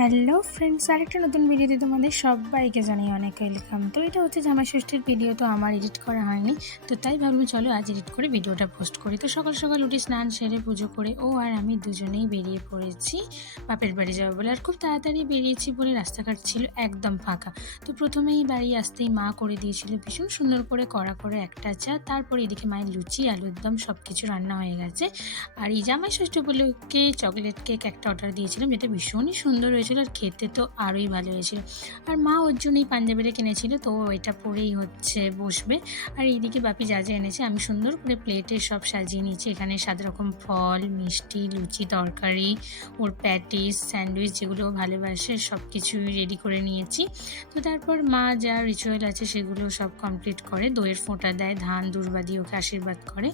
Hello friends, আরেকটা নতুন ভিডিওতে তোমাদের সবাইকে জানাই অনেক ওয়েলকাম। তো এটা হচ্ছে জামাই ষষ্ঠীর ভিডিও, তো আমার এডিট করা হয়নি, তো তাই ভাবলাম চলো আজ এডিট করে ভিডিওটা পোস্ট করি। তো সকাল সকাল উঠে স্নান সেরে পুজো করে ও আর আমি দুজনেই বেরিয়ে পড়েছি বাপের বাড়ি যাবো বলে। আর খুব তাড়াতাড়ি বেরিয়েছি বলে রাস্তাঘাট ছিল একদম ফাঁকা। তো প্রথমেই বাড়ি আসতেই মা করে দিয়েছিল ভীষণ সুন্দর করে কড়া করে একটা চা, তারপর এদিকে মায়ের লুচি আলুর দম সব কিছু রান্না হয়ে গেছে। আর এই জামাই ষষ্ঠী উপলক্ষে চকলেট কেক একটা অর্ডার দিয়েছিলাম, যেটা ভীষণই সুন্দর হয়েছিল আর খেতে তো আরোই ভালো হয়েছিল। আর মা ওর জন্যই পাঞ্জাবিটা কিনেছিল, তো এটা পরেই হচ্ছে বসবে। আর এইদিকে বাপি যা যা এনেছে আমি সুন্দর করে প্লেটে সব সাজিয়ে নিয়েছি। এখানে 7 রকম ফল, মিষ্টি, লুচি, তরকারি, ওর প্যাটিস, স্যান্ডউইচ যেগুলো ভালোবাসে সব কিছুই রেডি করে নিয়েছি। তো তারপর মা যা রিচুয়াল আছে সেগুলো সব কমপ্লিট করে, দইয়ের ফোঁটা দেয়, ধান দূর্বা দিয়ে ওকে আশীর্বাদ করে।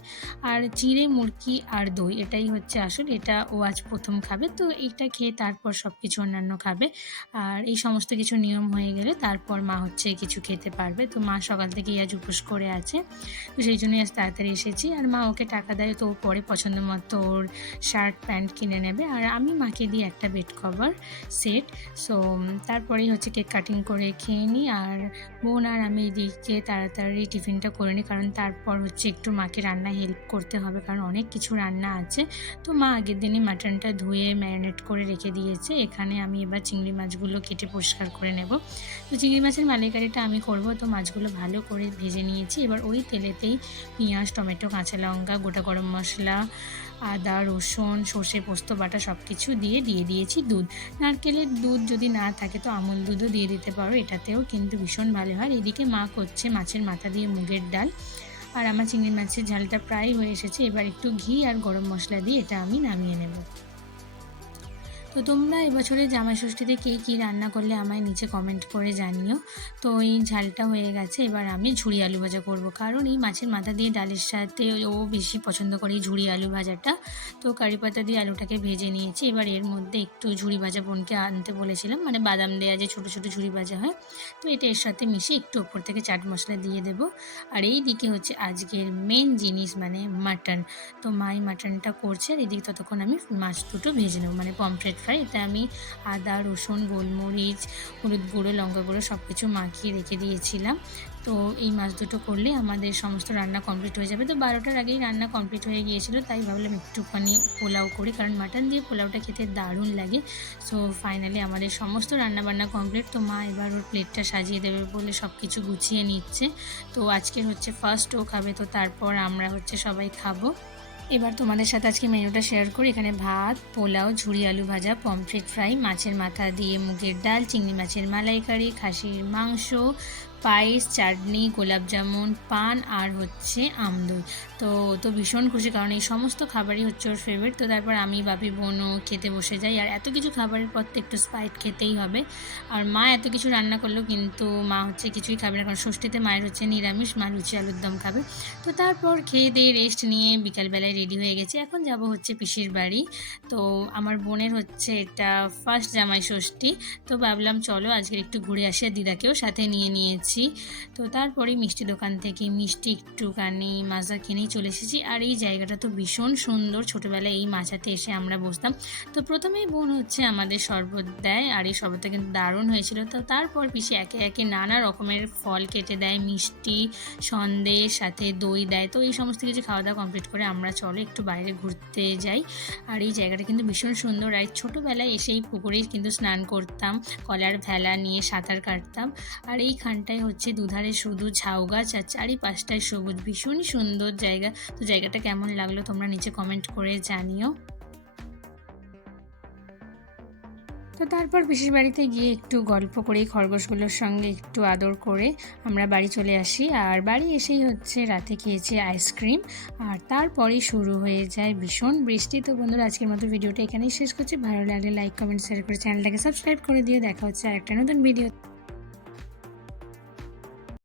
আর চিঁড়ে মুরগি আর দই এটাই হচ্ছে আসল, এটা ও আজ প্রথম খাবে, তো এইটা খেয়ে তারপর সব কিছু অন্যান্য খাবে। আর এই সমস্ত কিছু নিয়ম হয়ে গেলে তারপর মা হচ্ছে কিছু খেতে পারবে। তো মা সকাল থেকেই আজ উপোস করে আছে, তো সেই জন্যই আজ তাড়াতাড়ি এসেছি। আর মা ওকে টাকা দেয়, তো ও পরে পছন্দ মতো ওর শার্ট প্যান্ট কিনে নেবে। আর আমি মাকে দিই একটা বেড কভার সেট। সো তারপরেই হচ্ছে কেক কাটিং করে খেয়ে নিই। আর বোন আর আমি এদিকে তাড়াতাড়ি টিফিনটা করে নিই, কারণ তারপর হচ্ছে একটু মাকে রান্না হেল্প করতে হবে, কারণ অনেক কিছু রান্না আছে। তো মা আগের দিনই মাটনটা ধুয়ে ম্যারিনেট করে রেখে দিয়েছে। এখানে আমি এবার চিংড়ি মাছগুলো কেটে পরিষ্কার করে নেব। তো চিংড়ি মাছের মালাইকারিটা আমি করব, তো মাছগুলো ভালো করে ভেজে নিয়েছি। এবার ওই তেলেতেই পেঁয়াজ, টমেটো, কাঁচা লঙ্কা, গোটা গরম মশলা, আদা, রসুন, সর্ষে পোস্ত বাটা সব কিছু দিয়ে দিয়েছি দুধ। নারকেলের দুধ যদি না থাকে তো আমুল দুধও দিয়ে দিতে পারো, এটাতেও কিন্তু ভীষণ ভালো হয়। এদিকে মা করছে মাছের মাথা দিয়ে মুগের ডাল। আর আমার চিংড়ি মাছের ঝালটা প্রায় হয়ে এসেছে, এবার একটু ঘি আর গরম মশলা দিয়ে এটা আমি নামিয়ে নেব। তো তোমরা এবছরে জামাই ষষ্ঠীতে কে কী রান্না করলে আমায় নিচে কমেন্ট করে জানিও। তো এই ঝালটা হয়ে গেছে, এবার আমি ঝুড়ি আলু ভাজা করব, কারণ এই মাছের মাথা দিয়ে ডালের সাথে ও বেশি পছন্দ করে এই ঝুড়ি আলু ভাজাটা। তো কারি পাতা দিয়ে আলুটাকে ভেজে নিয়েছি। এবার এর মধ্যে একটু ঝুড়ি ভাজা বোনকে আনতে বলেছিলাম, মানে বাদাম দেওয়া যে ছোটো ছোটো ঝুড়ি ভাজা হয়, তো এটা এর সাথে মিশিয়ে একটু ওপর থেকে চাট মশলা দিয়ে দেবো। আর এই দিকে হচ্ছে আজকের মেন জিনিস মানে মাটন। তো মাই মাটনটা করছে, আর এদিকে ততক্ষণ আমি মাছ দুটো ভেজে নেবো, মানে পমফ্রেট ফ্রাই। এটা আমি আদা, রসুন, গোলমরিচ, হলুদ গুঁড়ো, লঙ্কা গুঁড়ো সব কিছু মাখিয়ে রেখে দিয়েছিলাম। তো এই মাছ দুটো করলে আমাদের সমস্ত রান্না কমপ্লিট হয়ে যাবে। তো 12টার আগেই রান্না কমপ্লিট হয়ে গিয়েছিলো, তাই ভাবলাম একটুখানি পোলাও করি, কারণ মাটন দিয়ে পোলাওটা খেতে দারুণ লাগে। সো ফাইনালি আমাদের সমস্ত রান্নাবান্না কমপ্লিট। তো মা এবার ওর প্লেটটা সাজিয়ে দেবে বলে সব কিছু গুছিয়ে নিচ্ছে। তো আজকে হচ্ছে ফার্স্ট ও খাবে, তো তারপর আমরা হচ্ছে সবাই খাবো। এবার তোমাদের সাথে আজকে মেনুটা শেয়ার করি। এখানে ভাত, পোলাও, ঝুড়ি আলু ভাজা, পমফ্রেট ফ্রাই, মাছের মাথা দিয়ে মুগের ডাল, চিংড়ি মাছের মালাইকারি, খাসির মাংস, পায়েস, চাটনি, গোলাপ জামুন, পান আর হচ্ছে আমদই। তো ভীষণ খুশি, কারণ এই সমস্ত খাবারই হচ্ছে ওর ফেভারিট। তো তারপর আমি, বাপি, বোনও খেতে বসে যাই। আর এত কিছু খাবারের পর তো একটু স্পাইট খেতেই হবে। আর মা এত কিছু রান্না করলো, কিন্তু মা হচ্ছে কিছুই খাবে না, কারণ ষষ্ঠীতে মায়ের হচ্ছে নিরামিষ, মা লুচি আলুর দম খাবে। তো তারপর খেয়ে দিয়ে রেস্ট নিয়ে বিকালবেলায় রেডি হয়ে গেছি, এখন যাব হচ্ছে পিসির বাড়ি। তো আমার বোনের হচ্ছে এটা ফার্স্ট জামাই ষষ্ঠী, তো ভাবলাম চলো আজকে একটু ঘুরে আসি, আর দিদাকেও সাথে নিয়ে নিয়েছি। তো তারপরে মিষ্টি দোকান থেকে মিষ্টি একটুখানি মাজা কিনেই চলে এসেছি। আর এই জায়গাটা তো ভীষণ সুন্দর, ছোটোবেলায় এই মাচাতে এসে আমরা বসতাম। তো প্রথমেই বোন হচ্ছে আমাদের শরবত দেয়, আর এই শরবতটা কিন্তু দারুণ হয়েছিল। তো তারপর পিসি একে একে নানা রকমের ফল কেটে দেয়, মিষ্টি, সন্দেশ, সাথে দই দেয়। তো এই সমস্ত কিছু খাওয়া দাওয়া কমপ্লিট করে আমরা চলো একটু বাইরে ঘুরতে যাই। আর এই জায়গাটা কিন্তু ভীষণ সুন্দর। আর ছোটোবেলায় এসেই পুকুরেই কিন্তু স্নান করতাম, কলার ভেলা নিয়ে সাঁতার কাটতাম। আর এইখানটায় হচ্ছে দুধারে শুধু ঝাউ গাছ আর চারিপাশটায় সবুজ, ভীষণই সুন্দর জায়গা। তো জায়গাটা কেমন লাগলো তোমরা নিচে কমেন্ট করে জানিও। তো তারপর পিসির বাড়িতে গিয়ে একটু গল্প করে খরগোশগুলোর সঙ্গে একটু আদর করে আমরা বাড়ি চলে আসি। আর বাড়ি এসেই হচ্ছে রাতে খেয়েছি আইসক্রিম, আর তারপরেই শুরু হয়ে যায় ভীষণ বৃষ্টি। তো বন্ধুরা, আজকের মতো ভিডিওটা এখানেই শেষ করছি। ভালো লাগলে লাইক, কমেন্ট, শেয়ার করে চ্যানেলটাকে সাবস্ক্রাইব করে দিয়ে দেখা হচ্ছে আর একটা নতুন ভিডিও।